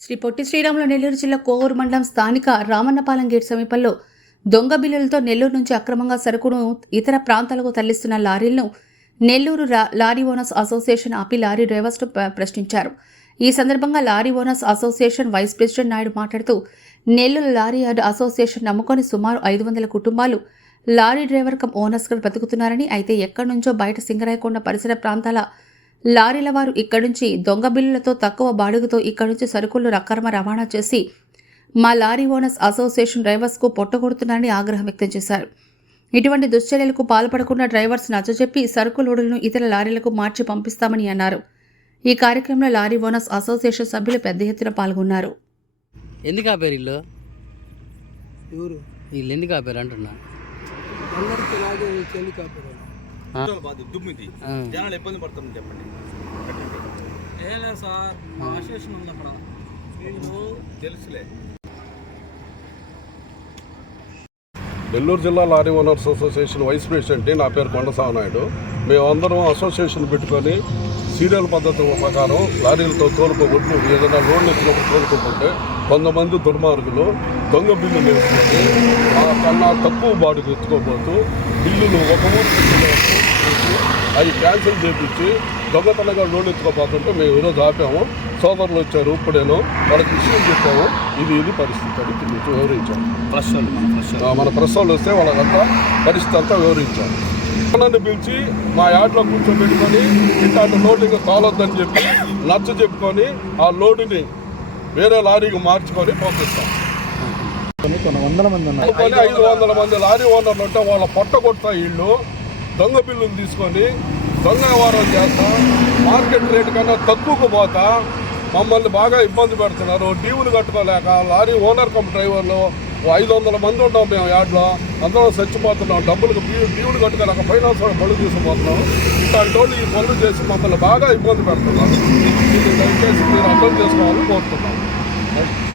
శ్రీ పొట్టి శ్రీరాములు నెల్లూరు జిల్లా కోవూరు మండలం స్థానిక రామన్నపాలెం గేట్ సమీపంలో దొంగ బిల్లులతో నెల్లూరు నుంచి అక్రమంగా సరుకును ఇతర ప్రాంతాలకు తరలిస్తున్న లారీలను నెల్లూరు లారీ ఓనర్స్ అసోసియేషన్ ఆపి లారీ డ్రైవర్స్ను ప్ర- ప్రశ్నించారు. ఈ సందర్భంగా lorry owners association vice president Naidu మాట్లాడుతూ నెల్లూరు లారీ యార్డ్ అసోసియేషన్ నమ్ముకొని సుమారు ఐదు వందల కుటుంబాలు లారీ డ్రైవర్ కమ్ ఓనర్స్గా బతుకుతున్నారని అయితే ఎక్కడి నుంచో బయట సింగరాయకొండ పరిసర ప్రాంతాల లారీల వారు ఇక్కడి నుంచి దొంగ బిల్లులతో తక్కువ బాడుగతో ఇక్కడి నుంచి సరుకులు అక్రమ రవాణా చేసి మా లారీ ఓనర్స్ అసోసియేషన్ డ్రైవర్స్కు పొట్టగొడుతున్నారని ఆగ్రహం వ్యక్తం చేశారు. ఇటువంటి దుశ్చర్యలకు పాల్పడకుండా డ్రైవర్స్ నచ్చజెప్పి సరుకు లోడులను ఇతర లారీలకు మార్చి పంపిస్తామని అన్నారు. ఈ కార్యక్రమంలో లారీ ఓనర్స్ అసోసియేషన్ సభ్యులు పెద్ద ఎత్తున పాల్గొన్నారు. ఎందుకు ఆపారు ఇల్లు? ఎవరు? వీళ్ళు ఎందుకు ఆపారు అంటున్నా. దుమ్మిది. జనాలు ఇబ్బంది పడుతుంది చెప్పండి. ఏం లేదు సార్ మా అసోసియేషన్ ఉంది అక్కడ. మేము తెలుసులే. నెల్లూరు జిల్లా lorry owners association vice president నా పేరు కొండసామ నాయుడు మేమందరం అసోసియేషన్ పెట్టుకొని సీరియల్ పద్ధతి ప్రకారం లారీలతో తోలుకోబోతు ఏదైనా లోన్లు ఇచ్చినప్పుడు తోలుకోకుంటే కొంతమంది దుర్మార్గులు దొంగ బిల్లులు వేసుకొని ఆ కన్నా తక్కువ బాడుగు ఎత్తుకోబోతూ బిల్లులు ఒక ఊరు అవి క్యాన్సిల్ చేపించి దొంగతనంగా లోన్ ఎత్తుకోపోతుంటే మేము ఈరోజు ఆపాము. సోదరులు వచ్చారు ఇప్పుడేను. వాళ్ళకి విషయం చెప్పాము. ఇది ఇది పరిస్థితి అని మీకు వివరించాము వాళ్ళు మన వాళ్ళు వస్తే వాళ్ళకంతా పరిస్థితి అంతా వివరించాం నన్ను పిలిచి మా యార్డ్లో కూర్చోబెట్టుకొని ఇట్లాంటి లోడింగ్ తోలొద్దని చెప్పి నచ్చ చెప్పుకొని ఆ లోడుని వేరే లారీకి మార్చుకొని పంపిస్తాం కొన్ని వందల మంది ఉన్నారు. ఐదు వందల మంది లారీ ఓనర్లు ఉంటే వాళ్ళ పొట్ట కొడతా వీళ్ళు దొంగ బిల్లులు తీసుకొని దొంగ వ్యవహారం చేస్తా మార్కెట్ రేటు కన్నా తక్కువకు పోతా మమ్మల్ని బాగా ఇబ్బంది పెడుతున్నారు డ్యూలు కట్టుకోలేక లారీ ఓనర్ కమ్ డ్రైవర్లు ఐదు వందల మంది ఉంటాం మేము యార్డ్లో అందరం చచ్చిపోతున్నాం డబ్బులకు డ్యూలు కట్టుకోలేక ఫైనాన్స్ వాళ్ళు బళ్ళు తీసుకుపోతున్నాం. ఇట్లాంటి వాళ్ళు ఈ పనులు చేసి మమ్మల్ని బాగా ఇబ్బంది పెడుతున్నారు. దయచేసి మీరు అర్థం చేసుకోవాలని కోరుతున్నాం.